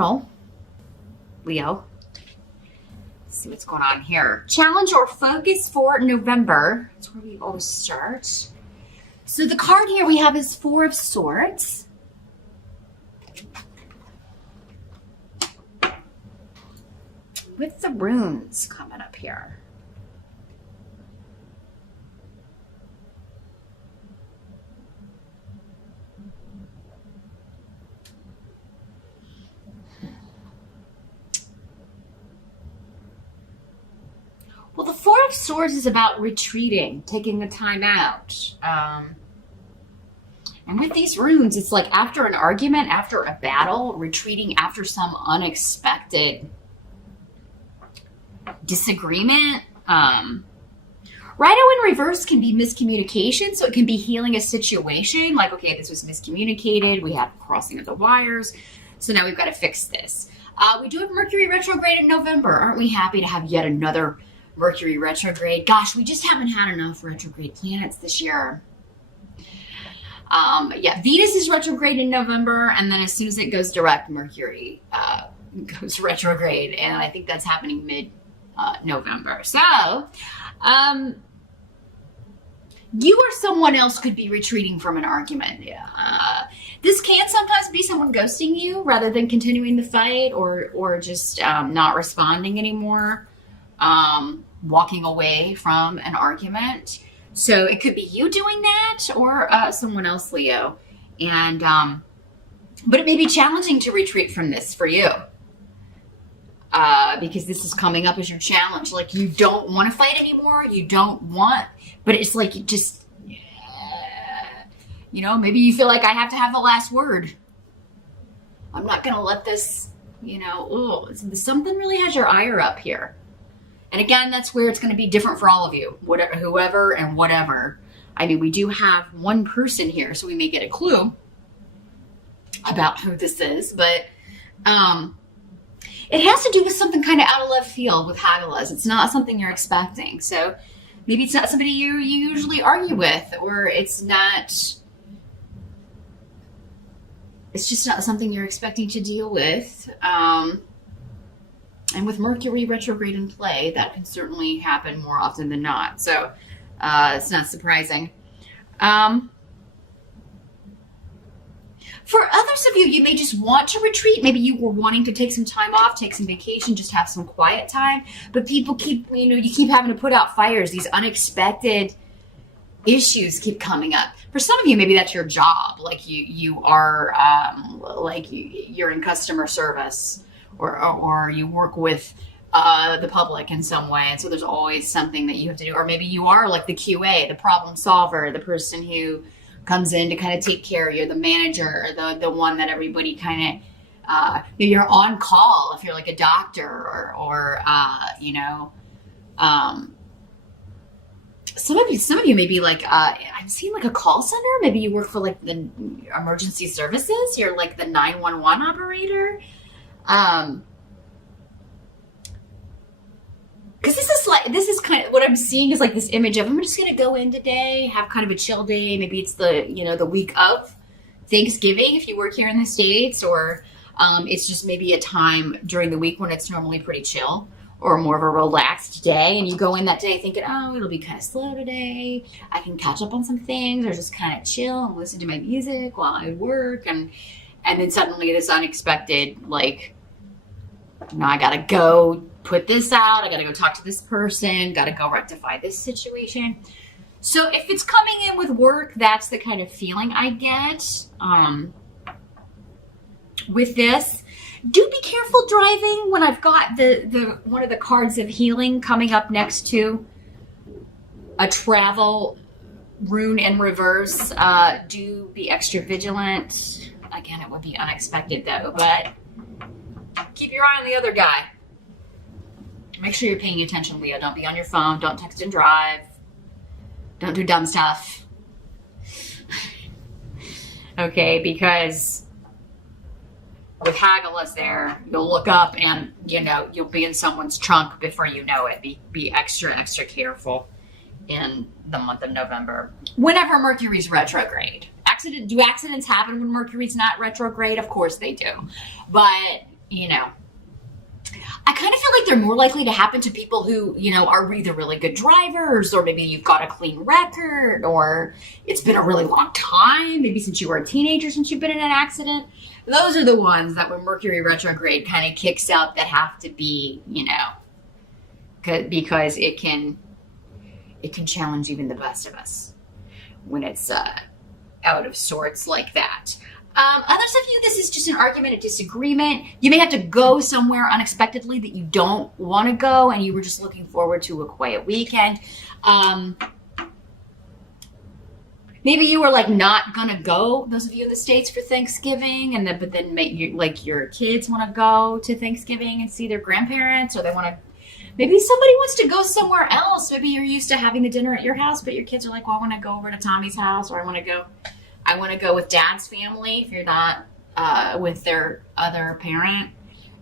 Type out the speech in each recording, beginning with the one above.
general, Leo, let's see what's going on here. Challenge or focus for November. That's where we always start. So the card here we have is Four of Swords. With the runes coming up here. Well, the Four of Swords is about retreating, taking a time out. And with these runes, it's like after an argument, after a battle, retreating after some unexpected disagreement. Rhino in reverse can be miscommunication, so it can be healing a situation. Like, okay, this was miscommunicated. We have crossing of the wires. So now we've got to fix this. We do have Mercury retrograde in November. Aren't we happy to have yet another Mercury retrograde? Gosh, we just haven't had enough retrograde planets this year. Yeah, Venus is retrograde in November, and then as soon as it goes direct, Mercury goes retrograde, and I think that's happening mid-November. So, you or someone else could be retreating from an argument. This can sometimes be someone ghosting you rather than continuing the fight, or just not responding anymore, walking away from an argument. So it could be you doing that or someone else, Leo. And but it may be challenging to retreat from this for you. Because this is coming up as your challenge. Like, you don't want to fight anymore. You don't want, but it's like you just, maybe you feel like I have to have the last word. I'm not going to let this, something really has your ire up here. And again, that's where it's going to be different for all of you, whoever and whatever. I mean, we do have one person here, so we may get a clue about who this is, but it has to do with something kind of out of left field with Hagalaz. It's not something you're expecting. So maybe it's not somebody you usually argue with, or it's just not something you're expecting to deal with. And with Mercury retrograde in play, that can certainly happen more often than not. So it's not surprising. For others of you, you may just want to retreat. Maybe you were wanting to take some time off, take some vacation, just have some quiet time. But people keep, you keep having to put out fires. These unexpected issues keep coming up. For some of you, maybe that's your job. Like you are, you're in customer service. Or you work with the public in some way, and so there's always something that you have to do. Or maybe you are like the QA, the problem solver, the person who comes in to kind of take care of you, the manager, the one that everybody kind of, you're on call if you're like a doctor or some of you may be like, I'm seeing like a call center. Maybe you work for like the emergency services. You're like the 911 operator. Because this is kind of what I'm seeing is like this image of, I'm just going to go in today, have kind of a chill day. Maybe it's the week of Thanksgiving if you work here in the States, or it's just maybe a time during the week when it's normally pretty chill or more of a relaxed day. And you go in that day thinking, oh, it'll be kind of slow today. I can catch up on some things or just kind of chill and listen to my music while I work. And then suddenly this unexpected, I got to go put this out. I got to go talk to this person. Got to go rectify this situation. So if it's coming in with work, that's the kind of feeling I get with this. Do be careful driving when I've got the one of the cards of healing coming up next to a travel rune in reverse. Do be extra vigilant. Again, it would be unexpected though, but keep your eye on the other guy. Make sure you're paying attention, Leo. Don't be on your phone. Don't text and drive. Don't do dumb stuff. Okay, because with Hagalaz there, you'll look up and, you'll be in someone's trunk before you know it. Be extra, extra careful in the month of November. Whenever Mercury's retrograde. Do accidents happen when Mercury's not retrograde? Of course they do. But you know, I kind of feel like they're more likely to happen to people who, are either really good drivers, or maybe you've got a clean record, or it's been a really long time, maybe since you were a teenager, since you've been in an accident. Those are the ones that when Mercury retrograde kind of kicks out that have to be, because it can challenge even the best of us when it's out of sorts like that. Others of you, this is just an argument, a disagreement. You may have to go somewhere unexpectedly that you don't want to go, and you were just looking forward to a quiet weekend. Maybe you were like not gonna go. Those of you in the States for Thanksgiving, but then your kids want to go to Thanksgiving and see their grandparents, or they want to. Maybe somebody wants to go somewhere else. Maybe you're used to having the dinner at your house, but your kids are like, well, I want to go over to Tommy's house, or I want to go with Dad's family if you're not with their other parent.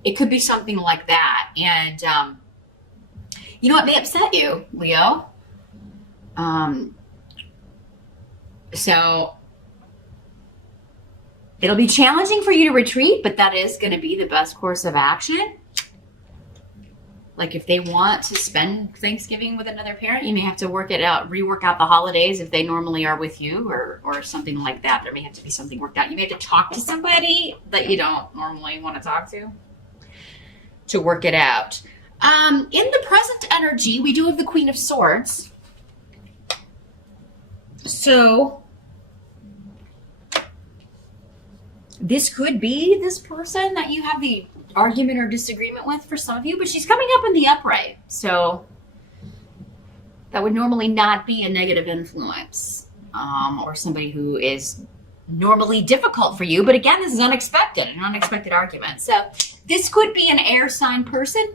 It could be something like that. And, it may upset you, Leo. So it'll be challenging for you to retreat, but that is going to be the best course of action. Like if they want to spend Thanksgiving with another parent, you may have to rework out the holidays if they normally are with you, or something like that. There may have to be something worked out. You may have to talk to somebody that you don't normally want to talk to work it out. In the present energy, we do have the Queen of Swords. So this could be this person that you have the argument or disagreement with for some of you, but she's coming up in the upright. So that would normally not be a negative influence, or somebody who is normally difficult for you. But again, this is an unexpected argument. So this could be an air sign person.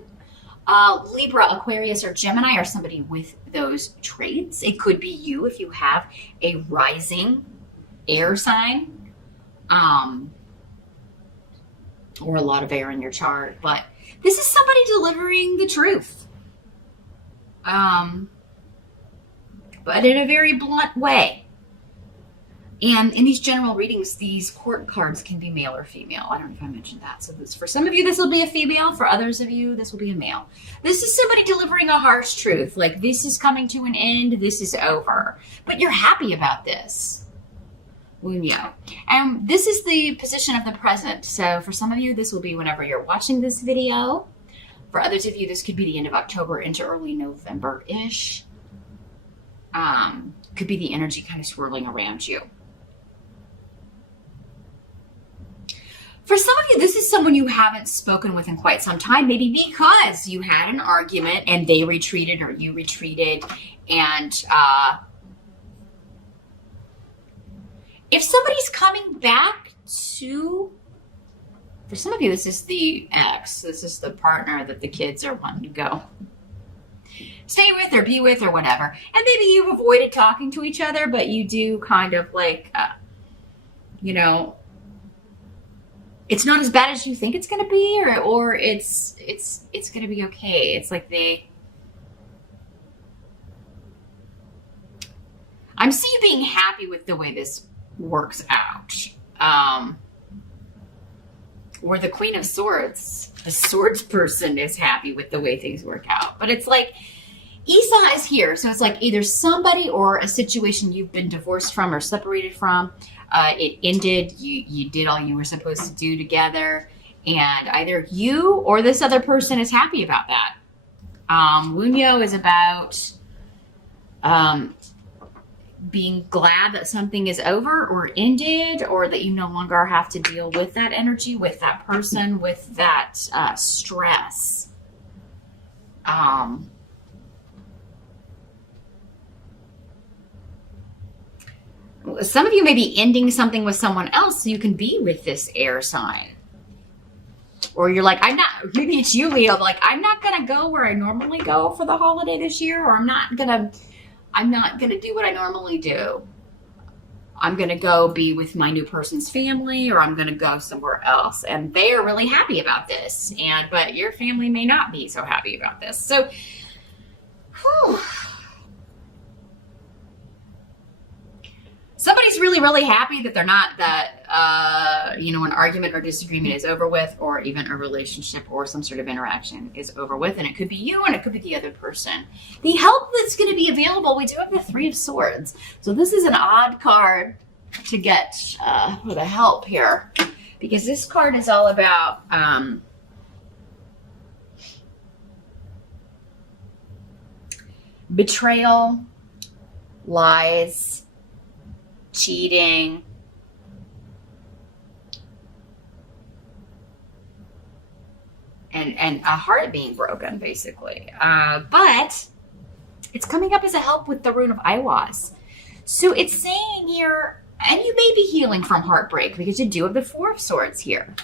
Libra, Aquarius, or Gemini, or somebody with those traits. It could be you if you have a rising air sign, or a lot of air in your chart. But this is somebody delivering the truth, but in a very blunt way. And in these general readings, these court cards can be male or female. I don't know if I mentioned that. So for some of you, this will be a female. For others of you, this will be a male. This is somebody delivering a harsh truth. Like, this is coming to an end. This is over. But you're happy about this. Wunyo. And this is the position of the present. So for some of you, this will be whenever you're watching this video. For others of you, this could be the end of October into early November-ish. Could be the energy kind of swirling around you. For some of you, this is someone you haven't spoken with in quite some time, maybe because you had an argument and they retreated or you retreated. And if somebody's coming back for some of you, this is the ex. This is the partner that the kids are wanting to go stay with or be with or whatever. And maybe you've avoided talking to each other, but you do kind of like, it's not as bad as you think it's going to be, or it's going to be okay. It's like I'm seeing you being happy with the way this works out. Or the Queen of Swords, the swords person, is happy with the way things work out. But it's like, Isa is here. So it's like either somebody or a situation you've been divorced from or separated from. It ended. You did all you were supposed to do together. And either you or this other person is happy about that. Wunyo is about being glad that something is over or ended, or that you no longer have to deal with that energy, with that person, with that stress. Some of you may be ending something with someone else so you can be with this air sign. Or you're like, maybe it's you, Leo, like, I'm not going to go where I normally go for the holiday this year, or I'm not going to do what I normally do. I'm going to go be with my new person's family, or I'm going to go somewhere else. And they are really happy about this. But your family may not be so happy about this. So, Somebody's really, really happy that they're not that, an argument or disagreement is over with, or even a relationship or some sort of interaction is over with. And it could be you and it could be the other person. The help that's going to be available, we do have the Three of Swords. So this is an odd card to get for the help here, because this card is all about betrayal, lies, cheating, and a heart being broken, basically. But it's coming up as a help with the rune of Aiwass. So it's saying here, and you may be healing from heartbreak because you do have the Four of Swords here.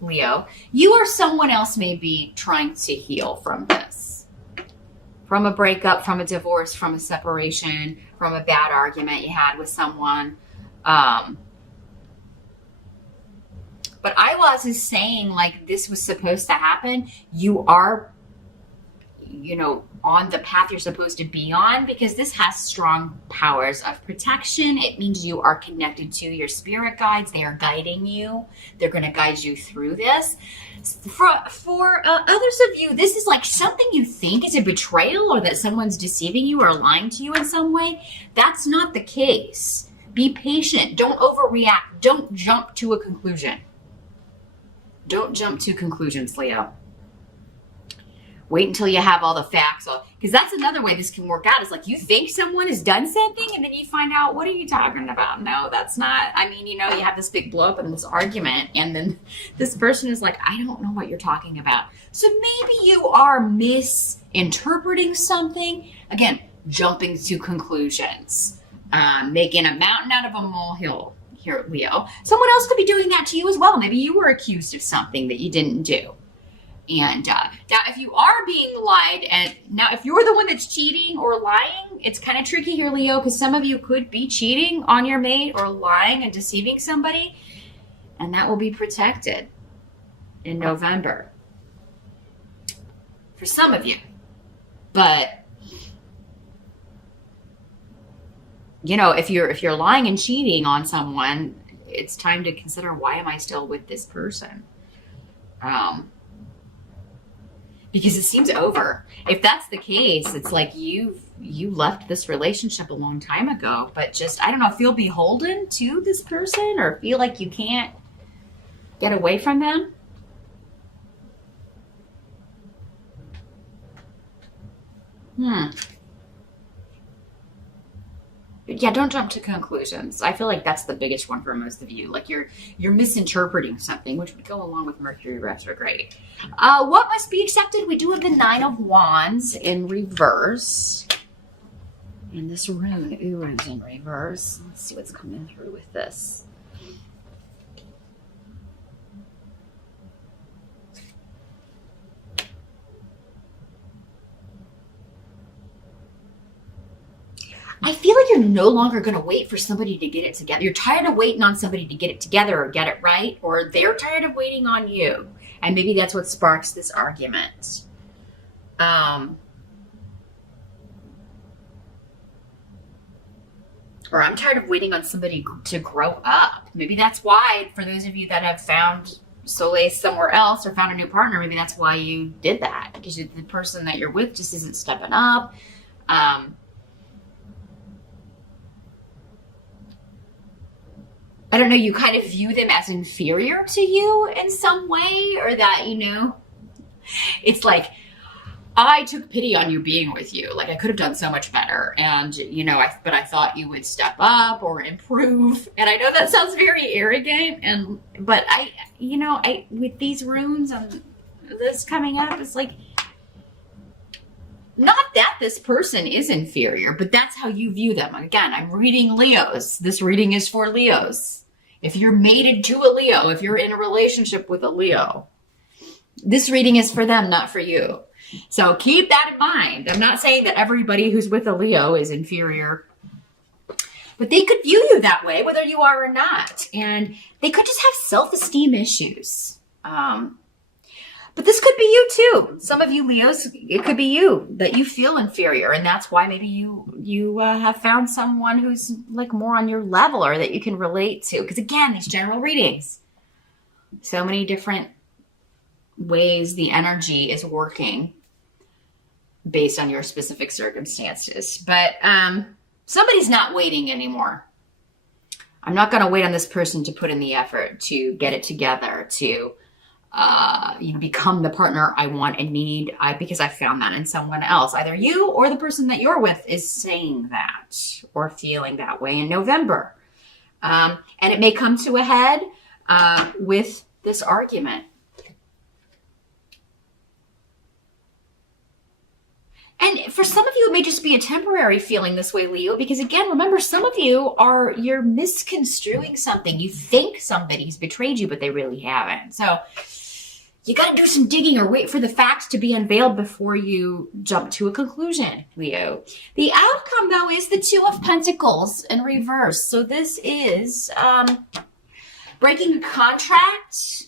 Leo, you or someone else may be trying to heal from this. From a breakup, from a divorce, from a separation, from a bad argument you had with someone. But Aiwass is saying, like, this was supposed to happen. You are, on the path you're supposed to be on, because this has strong powers of protection. It means you are connected to your spirit guides. They are guiding you. They're going to guide you through this. For others of you, this is like something you think is a betrayal, or that someone's deceiving you or lying to you in some way. That's not the case. Be patient. Don't overreact. Don't jump to a conclusion. Don't jump to conclusions, Leo. Wait until you have all the facts. Because that's another way this can work out. Is like you think someone has done something and then you find out, what are you talking about? No, that's not. I mean, you have this big blow up in this argument, and then this person is like, I don't know what you're talking about. So maybe you are misinterpreting something. Again, jumping to conclusions. Making a mountain out of a molehill here, Leo. Someone else could be doing that to you as well. Maybe you were accused of something that you didn't do. And now if you are being lied at, now if you're the one that's cheating or lying, it's kind of tricky here, Leo, because some of you could be cheating on your mate or lying and deceiving somebody, and that will be protected in November for some of you. But if you're lying and cheating on someone, it's time to consider, why am I still with this person? Because it seems over. If that's the case, it's like you left this relationship a long time ago, but just, I don't know, feel beholden to this person, or feel like you can't get away from them. But yeah, don't jump to conclusions. I feel like that's the biggest one for most of you. Like you're misinterpreting something, which would go along with Mercury retrograde. What must be accepted? We do have the Nine of Wands in reverse. And this rune, is in reverse. Let's see what's coming through with this. I feel like you're no longer going to wait for somebody to get it together. You're tired of waiting on somebody to get it together or get it right, or they're tired of waiting on you. And maybe that's what sparks this argument. Or I'm tired of waiting on somebody to grow up. Maybe that's why, for those of you that have found solace somewhere else or found a new partner, maybe that's why you did that. Because the person that you're with just isn't stepping up. I don't know, you kind of view them as inferior to you in some way, or that, it's like, I took pity on you being with you. Like, I could have done so much better. And, but I thought you would step up or improve. And I know that sounds very arrogant. But with these runes and this coming up, it's like, not that this person is inferior, but that's how you view them. Again, I'm reading Leos. This reading is for Leos. If you're mated to a Leo, if you're in a relationship with a Leo, this reading is for them, not for you. So keep that in mind. I'm not saying that everybody who's with a Leo is inferior, but they could view you that way, whether you are or not. And they could just have self-esteem issues. But this could be you too. Some of you Leos, it could be you that you feel inferior, and that's why maybe you have found someone who's like more on your level or that you can relate to. Because again, these general readings, so many different ways the energy is working based on your specific circumstances. But somebody's not waiting anymore. I'm not going to wait on this person to put in the effort to get it together, to become the partner I want and need, because I found that in someone else. Either you or the person that you're with is saying that or feeling that way in November. And it may come to a head with this argument. And for some of you, it may just be a temporary feeling this way, Leo, because again, remember, some of you you're misconstruing something. You think somebody's betrayed you, but they really haven't. So you got to do some digging or wait for the facts to be unveiled before you jump to a conclusion, Leo. The outcome, though, is the Two of Pentacles in reverse. So this is breaking a contract,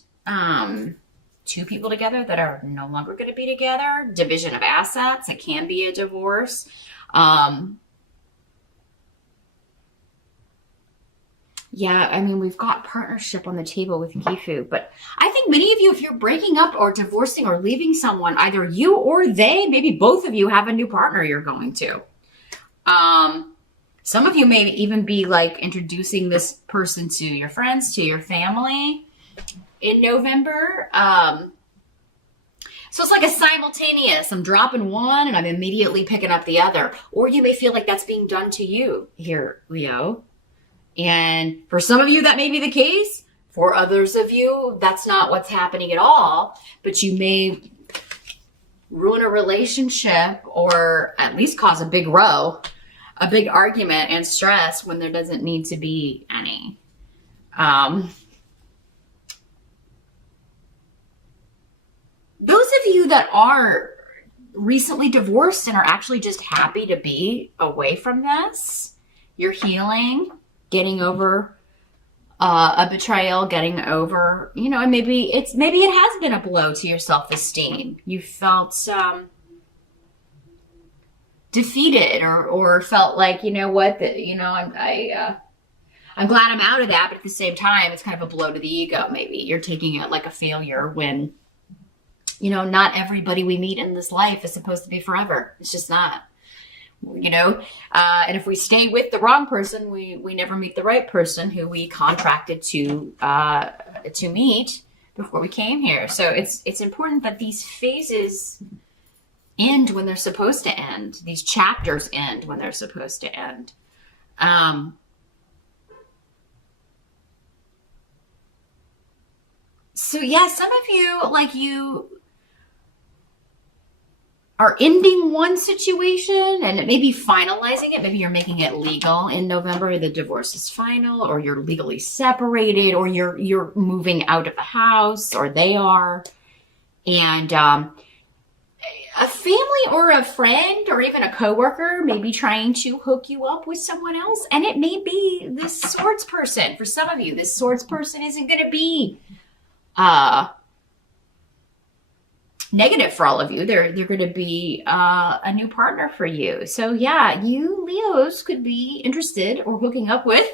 two people together that are no longer going to be together, division of assets. It can be a divorce. Yeah, I mean, we've got partnership on the table with Gifu, but I think many of you, if you're breaking up or divorcing or leaving someone, either you or they, maybe both of you have a new partner you're going to. Some of you may even be like introducing this person to your friends, to your family in November. So it's like a simultaneous, I'm dropping one and I'm immediately picking up the other. Or you may feel like that's being done to you here, Leo. And for some of you, that may be the case. For others of you, that's not what's happening at all. But you may ruin a relationship or at least cause a big row, a big argument and stress when there doesn't need to be any. Those of you that are recently divorced and are actually just happy to be away from this, you're healing, getting over a betrayal, getting over, and maybe it has been a blow to your self-esteem. You felt defeated or felt like, I'm glad I'm out of that, but at the same time, it's kind of a blow to the ego. Maybe you're taking it like a failure when, not everybody we meet in this life is supposed to be forever. It's just not. And if we stay with the wrong person, we never meet the right person who we contracted to meet before we came here. So it's important that these phases end when they're supposed to end. These chapters end when they're supposed to end. So yeah, some of you, are ending one situation and maybe finalizing it. Maybe you're making it legal in November. The divorce is final, or you're legally separated, or you're moving out of the house, or they are. And a family or a friend or even a coworker may be trying to hook you up with someone else. And it may be this swords person. For some of you, this swords person isn't going to be negative for all of you. They're going to be a new partner for you. So yeah, you Leos could be interested or hooking up with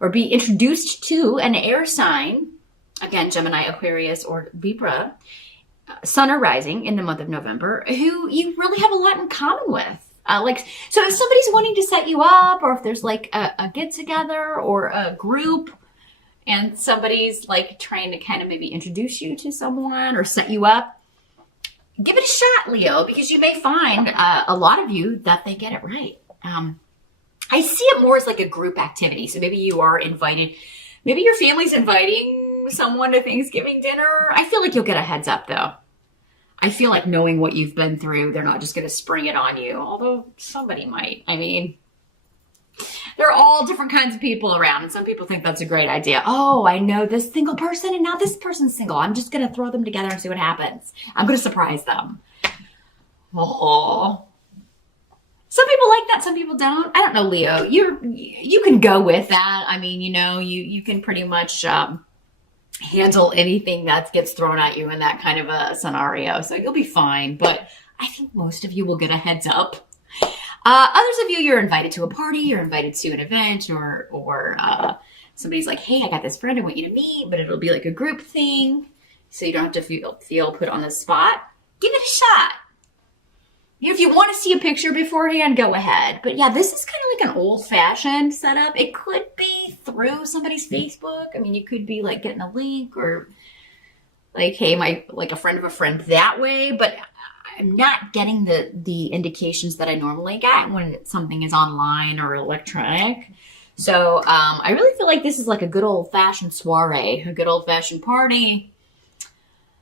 or be introduced to an air sign. Again, Gemini, Aquarius, or Libra, sun or rising in the month of November, who you really have a lot in common with. So if somebody's wanting to set you up, or if there's like a get together or a group and somebody's like trying to kind of maybe introduce you to someone or set you up, give it a shot, Leo, because you may find a lot of you that they get it right. I see it more as like a group activity. So maybe you are invited, maybe your family's inviting someone to Thanksgiving dinner. I feel like you'll get a heads up though. I feel like knowing what you've been through, they're not just going to spring it on you, although somebody might. I mean, there are all different kinds of people around, and some people think that's a great idea. Oh, I know this single person, and now this person's single. I'm just going to throw them together and see what happens. I'm going to surprise them. Oh. Some people like that, some people don't. I don't know, Leo. You can go with that. I mean, you can pretty much handle anything that gets thrown at you in that kind of a scenario. So you'll be fine. But I think most of you will get a heads up. Others of you, you're invited to a party, you're invited to an event, or somebody's like, hey, I got this friend I want you to meet, but it'll be like a group thing. So you don't have to feel put on the spot. Give it a shot. If you want to see a picture beforehand, go ahead. But yeah, this is kind of like an old-fashioned setup. It could be through somebody's Facebook. I mean, you could be like getting a link or like, hey, like a friend of a friend that way. But I'm not getting the indications that I normally get when something is online or electronic. So I really feel like this is like a good old-fashioned soiree, a good old-fashioned party.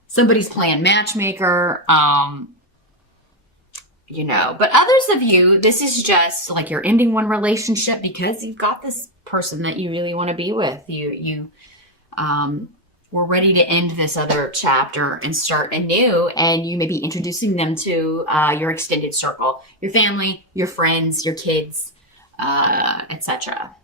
Somebody's playing matchmaker. You know, but others of you, this is just like you're ending one relationship because you've got this person that you really want to be with. You were ready to end this other chapter and start anew, and you may be introducing them to your extended circle, your family, your friends, your kids, etc.